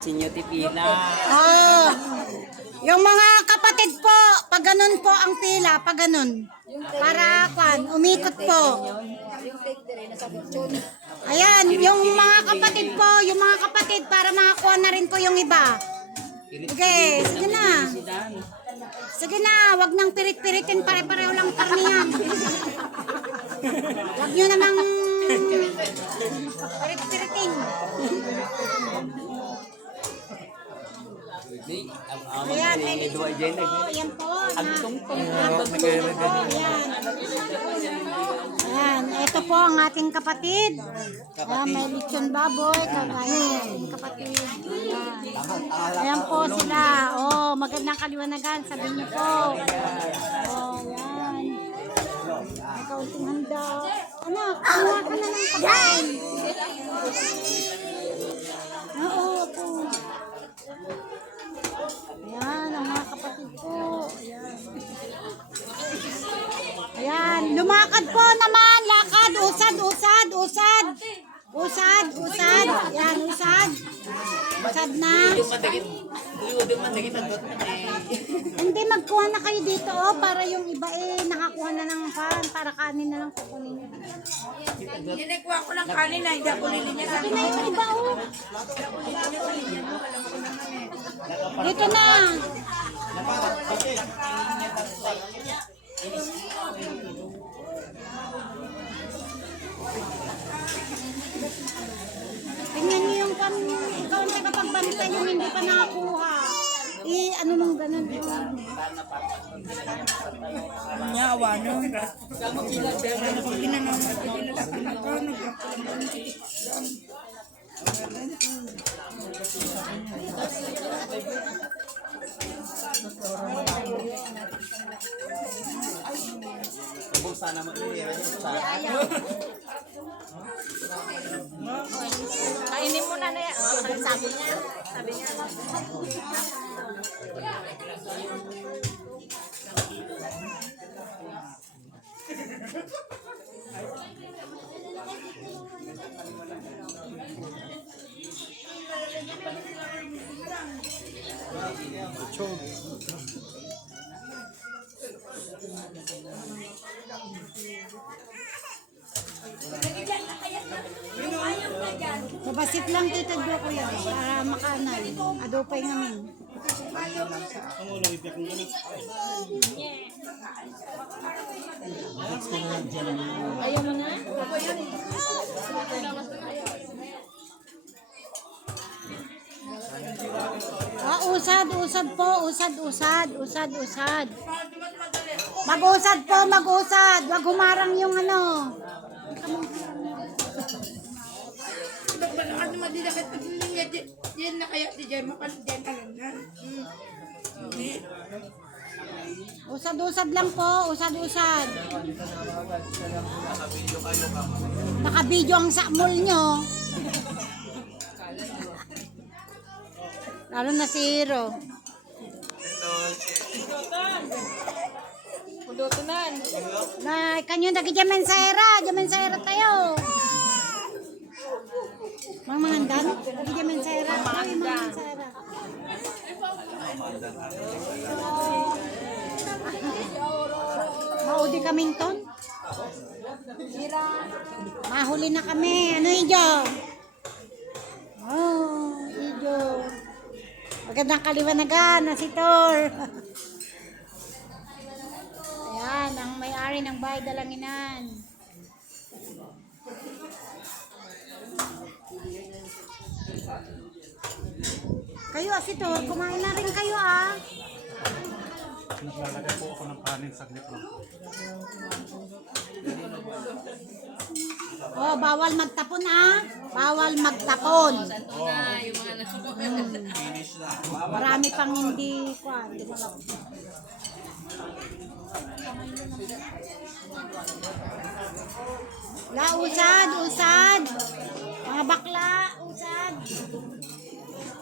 Sinyo Tipila. Oh, yung mga kapatid po, pag ganun po ang pila, pag ganun. Para kwan, umikot po. Ayan, yung mga kapatid po, yung mga kapatid, para makakuha na rin po yung iba. Sige, sige na. Sige na, wag nang pirit-piritin, pare-pareho lang karniyan. Wag nyo namang pirit-piritin. Di, ang amo Ayan, ni ay, Edward Jen. Ayan po. Ang na- tungtong. Ayan. Ayan, ito po ang ating kapatid. Ayan, may lechon baboy, ating kapatid. Ayan. Ayan po sila. Oh, magandang kaliwanagan, sabihin niyo po. Oh, ayan. May kaunting handa. Anak, kumuha ka na ng pagkain. Lumakad po naman. Lakad, usad, usad, usad. Usad, usad. Ayan, usad. Usad na. Hindi, magkuha na kayo dito, oh, para yung iba eh, nakakuha na ng pan, para kanin na lang kukunin nyo. Kinikuha ko ng kanin na, hindi ako nilinya sa Ito na yung iba, oh. Dito na. Tingnan niyo yung pan, ikaw ang tagapagbantay yung hindi pa nakakuha. Eh, ano mong ganun yun? Nyawa na to. Sana mo iya. Kainin mo na yan. Sabi niya. Sabi niya. Babasit lang tita do ko yan para makanay. Adopay ngamin. Ayaw mo na? Ah, usad, usad po, usad, usad, usad, usad. Mag-usad po, mag-usad. Wag humarang yung ano. Naman din nakit paglinga diyan na kaya di diyan mapan diyan ka lang na. Hmm. Hindi. Usad-usad lang po, usad-usad. Naka-video ang sakmol nyo. Lalo na si Hero. Pudutunan. Na, kanyo na kaya mensahera, dyan mensahera tayo. Mga mangandan, lagi dyan mensahera. Mga mensahera. Maudi kaming ton. Mahuli na kami. Ano ijo? Oh, ijo. Magandang kaliwanagan na si Tor. Ayan, ang may-ari ng bahay dalanginan. Kayo, Asitor, kumain na rin kayo ah. Naglalagay po ako ng kanin saglit lang. Oh, bawal magtapon ah. Bawal magtapon. Mm. Marami pang hindi kwan, di mo lang. La, usad, usad. Mga bakla, usad.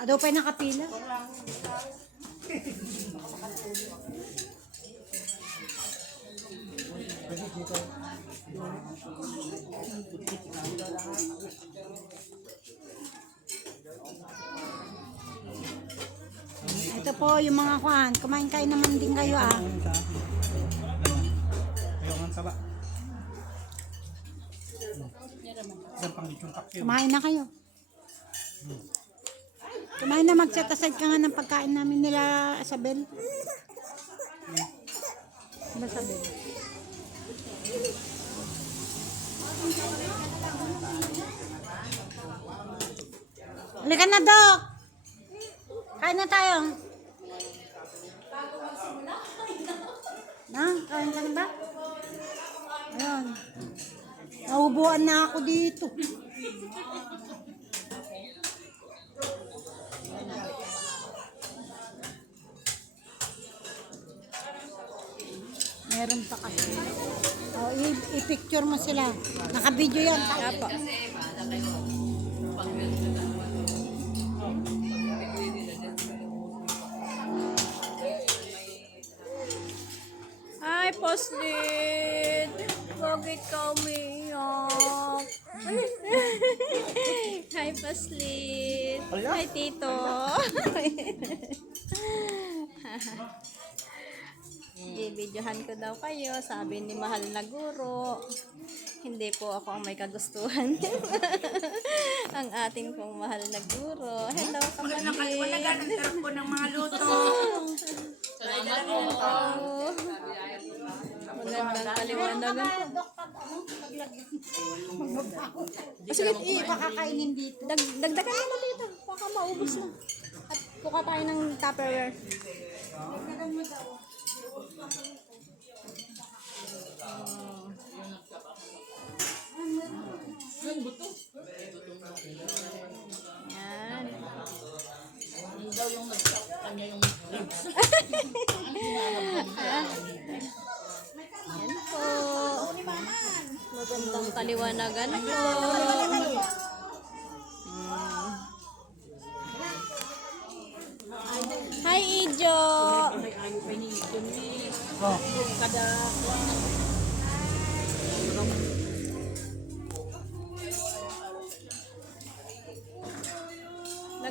Ado pa nakapila. Ito po yung mga kwan. Kumain kayo naman din kayo ah. Kumain na kayo. Kumain na mag-set aside ka nga ng pagkain namin nila Isabel. Ano Isabel? Halika na, Dok! Kain na tayo. Na, kain ka na ba? Ayun. Naubuan na ako dito. Meron pa kasi. Oh, i- i-picture mo sila. Naka-video yan. Apo. Hi, Poslit! Bakit ka umiyak? Hi, Poslit! Hi, Tito! I-videohan ko daw kayo, sabi ni Mahal na Guro. Hindi po ako ang may kagustuhan. ang ating pong Mahal na Guro. Hello, Wala na kapatid! wala ka ng sarap ko ng mga luto. Magandang kaliwanagan po. Sige, eh, pakakainin dito. Dag dagdagan mo dito. Baka maubos na. At kuka tayo ng Tupperware. Yan. Yan po. Magandang kaliwanagan po. Hi, Ijo!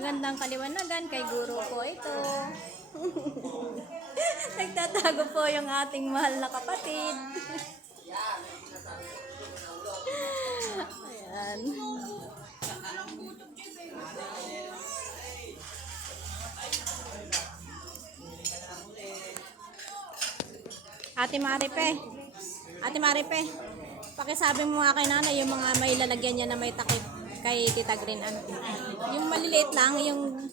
Magandang kaliwanagan kay guro ko ito. Nagtatago po yung ating mahal na kapatid. Ayan. Ate Maripe. Ate Maripe. Pakisabi mo nga kay nanay yung mga may lalagyan niya na may takip kay Tita Green. Ano? Yung maliliit lang, yung...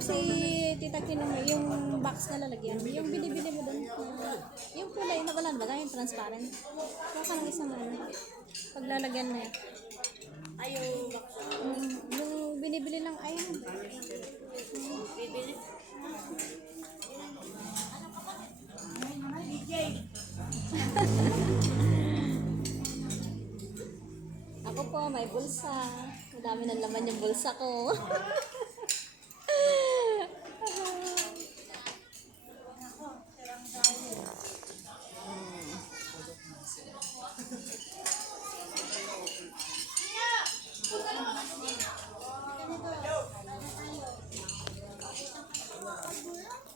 si Tita Kinong yung box na lalagyan. Yung binibili mo doon. Yung kulay na wala na ba? Yung transparent. Kuha ka ng isang ano. Paglalagyan na yan. Ay, yung box. yung binibili lang, ayun. Bibili? Ako po, may bulsa. Madami ng laman yung bulsa ko.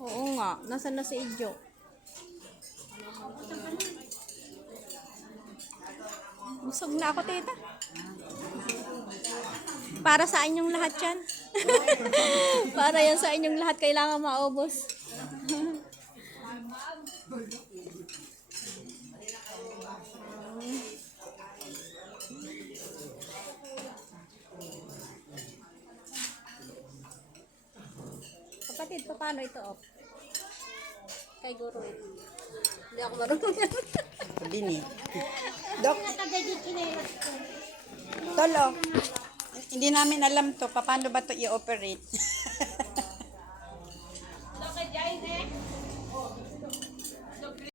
Oo nga, nasaan na si Ijo? Busog na ako, tita. Para sa inyong lahat yan. Para yan sa inyong lahat kailangan maubos. Kapatid, paano ito off? Kay guro. Hindi ako marunong yan. Bini. Dok. Tolo. Hindi namin alam to. Paano ba to i-operate?